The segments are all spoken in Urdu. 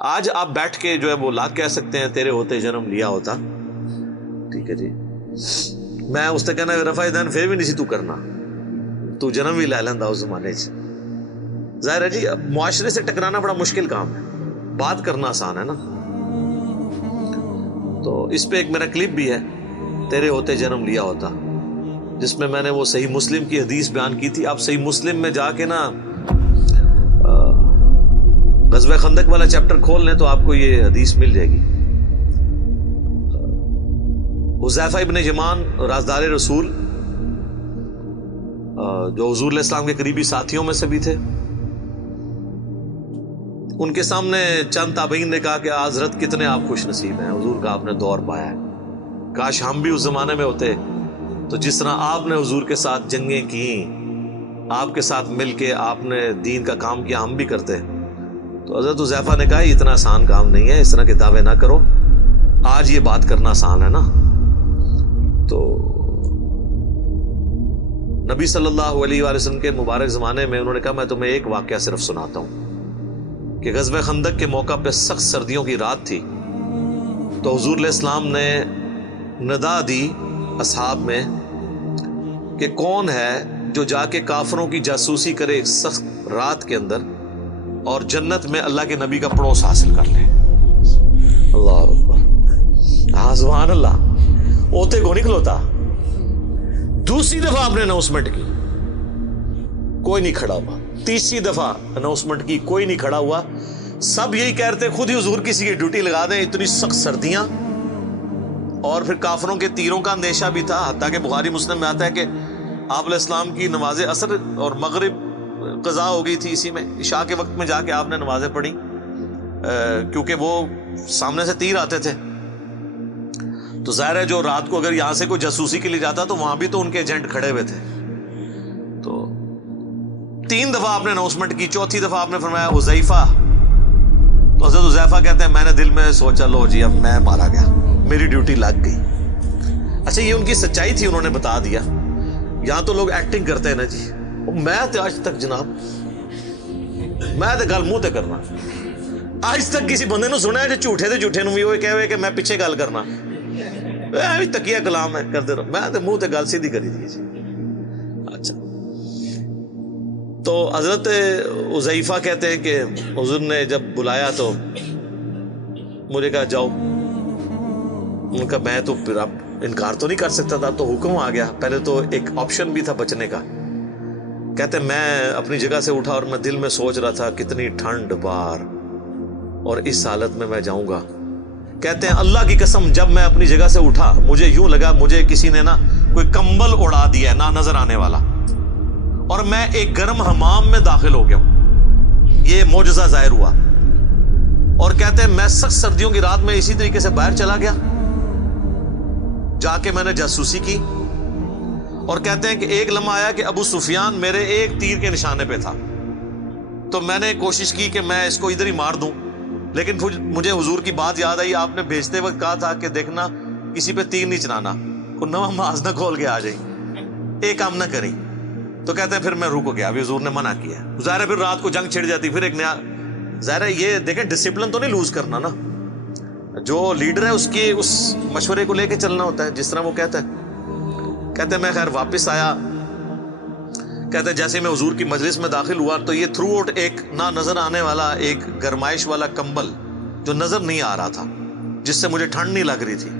آج آپ بیٹھ کے جو ہے وہ لاکھ کہہ سکتے ہیں تیرے ہوتے جنم لیا ہوتا، ٹھیک ہے جی، میں اس سے کہنا رفع دین پھر بھی نہیں سی تو کرنا، تو جنم بھی لے لینا اس زمانے سے۔ ظاہر ہے جی معاشرے سے ٹکرانا بڑا مشکل کام ہے، بات کرنا آسان ہے نا۔ تو اس پہ ایک میرا کلپ بھی ہے، تیرے ہوتے جنم لیا ہوتا، جس میں نے وہ صحیح مسلم کی حدیث بیان کی تھی۔ آپ صحیح مسلم میں جا کے نا غزوہ خندق والا چیپٹر کھول لیں تو آپ کو یہ حدیث مل جائے گی۔ حذیفہ ابن یمان رازدار رسول، جو حضور علیہ السلام کے قریبی ساتھیوں میں سے بھی تھے، ان کے سامنے چند تابعین نے کہا کہ حضرت کتنے آپ خوش نصیب ہیں، حضور کا آپ نے دور پایا ہے، کاش ہم بھی اس زمانے میں ہوتے تو جس طرح آپ نے حضور کے ساتھ جنگیں کی، آپ کے ساتھ مل کے آپ نے دین کا کام کیا، ہم بھی کرتے۔ تو حضرت حذیفہ نے کہا یہ اتنا آسان کام نہیں ہے، اس طرح کے دعوے نہ کرو، آج یہ بات کرنا آسان ہے نا۔ تو نبی صلی اللہ علیہ وآلہ وسلم کے مبارک زمانے میں انہوں نے کہا میں تمہیں ایک واقعہ صرف سناتا ہوں کہ غزوہ خندق کے موقع پہ سخت سردیوں کی رات تھی، تو حضور علیہ السلام نے ندا دی اصحاب میں کہ کون ہے جو جا کے کافروں کی جاسوسی کرے ایک سخت رات کے اندر اور جنت میں اللہ کے نبی کا پڑوس حاصل کر لے۔ اللہ اکبر، ہاں سبحان اللہ، اوتے کو نکلوتا۔ دوسری دفعہ آپ نے اناؤنسمنٹ کی، کوئی نہیں کھڑا ہوا۔ تیسری دفعہ اناؤنسمنٹ کی، کوئی نہیں کھڑا ہوا۔ سب یہی کہتے خود ہی حضور کسی کی ڈیوٹی لگا دیں، اتنی سخت سردیاں، اور پھر کافروں کے تیروں کا اندیشہ بھی تھا، حتیٰ کہ بخاری مسلم میں آتا ہے کہ آپ علیہ السلام کی نماز عصر اور مغرب قضا ہو گئی تھی، اسی میں عشاء کے وقت میں جا کے آپ نے نمازیں پڑھی، کیونکہ وہ سامنے سے تیر آتے تھے۔ تو ظاہر ہے جو رات کو اگر یہاں سے کوئی جاسوسی کے لیے جاتا تو وہاں بھی تو ان کے ایجنٹ کھڑے ہوئے تھے۔ تو 3 دفعہ آپ نے اناؤنسمنٹ کی، چوتھی دفعہ آپ نے فرمایا حذیفہ، تو حضرت حذیفہ کہتے ہیں میں نے دل میں سوچا لو جی اب میں مارا گیا، میری ڈیوٹی لگ گئی۔ اچھا یہ ان کی سچائی تھی، انہوں نے بتا دیا۔ یہاں تو لوگ ایکٹنگ کرتے ہیں نا جی، میں تو آج تک جناب میں تو گل منہ تے کرنا، آج تک کسی بندے نو سنیا جو جھوٹے تے جھوٹے نو بھی وہ کہے ہوئے کہ میں پیچھے گل کرنا، بھی تکیہ کلام ہے کرتے رہو، میں تو منہ تے گل سیدھی کری دی جی۔ اچھا تو حضرت حذیفہ کہتے ہیں کہ حضور نے جب بلایا تو مجھے کہا جاؤ، ان کا میں تو پھر اب انکار تو نہیں کر سکتا تھا، تو حکم آ گیا۔ پہلے تو ایک آپشن بھی تھا بچنے کا، کہتے میں اپنی جگہ سے اٹھا اور میں دل میں سوچ رہا تھا کتنی ٹھنڈ بار، اور اس حالت میں جاؤں گا۔ کہتے ہیں اللہ کی قسم جب میں اپنی جگہ سے اٹھا مجھے یوں لگا مجھے کسی نے نا کوئی کمبل اڑا دیا ہے، نہ نظر آنے والا، اور میں ایک گرم حمام میں داخل ہو گیا ہوں۔ یہ معجزہ ظاہر ہوا۔ اور کہتے ہیں میں سخت سردیوں کی رات میں اسی طریقے سے باہر چلا گیا، جا کے میں نے جاسوسی کی، اور کہتے ہیں کہ ایک لمحہ آیا کہ ابو سفیان میرے ایک تیر کے نشانے پہ تھا، تو میں نے کوشش کی کہ میں اس کو ادھر ہی مار دوں، لیکن مجھے حضور کی بات یاد آئی، آپ نے بھیجتے وقت کہا تھا کہ دیکھنا کسی پہ تیر نہیں چلانا، کوئی نواں ماز نہ کھول کے آ جائیں، ایک کام نہ کریں۔ تو کہتے ہیں پھر میں رک گیا، ابھی حضور نے منع کیا۔ ظاہر ہے پھر رات کو جنگ چھڑ جاتی، پھر ایک نیا، ظاہر ہے یہ دیکھیں ڈسپلن تو نہیں لوز کرنا نا، جو لیڈر ہے اس کے اس مشورے کو لے کے چلنا ہوتا ہے جس طرح وہ کہتا ہے۔ کہتے ہیں میں خیر واپس آیا، کہتے ہیں جیسے میں حضور کی مجلس میں داخل ہوا تو یہ تھرو آؤٹ ایک نہ نظر آنے والا ایک گرمائش والا کمبل جو نظر نہیں آ رہا تھا، جس سے مجھے ٹھنڈ نہیں لگ رہی تھی۔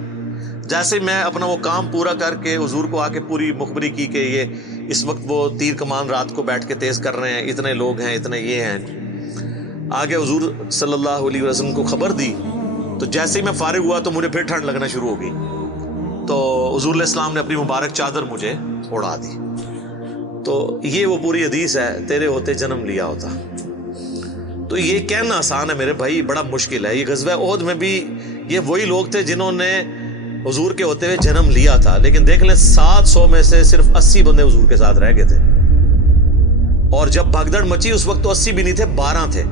جیسے میں اپنا وہ کام پورا کر کے حضور کو آ کے پوری مخبری کی کہ یہ اس وقت وہ تیر کمان رات کو بیٹھ کے تیز کر رہے ہیں، اتنے لوگ ہیں، اتنے یہ ہیں، آگے حضور صلی اللہ علیہ وسلم کو خبر دی، تو جیسے ہی میں فارغ ہوا تو مجھے پھر ٹھنڈ لگنا شروع ہو گئی، تو حضور علیہ السلام نے اپنی مبارک چادر مجھے اڑا دی۔ تو یہ وہ پوری حدیث ہے تیرے ہوتے جنم لیا ہوتا۔ تو یہ کہنا آسان ہے میرے بھائی، بڑا مشکل ہے۔ یہ غزوہ احد میں بھی یہ وہی لوگ تھے جنہوں نے حضور کے ہوتے ہوئے جنم لیا تھا، لیکن دیکھ لیں 700 میں سے صرف 80 بندے حضور کے ساتھ رہ گئے تھے، اور جب بھگدڑ مچی اس وقت تو 80 بھی نہیں تھے، 12 تھے۔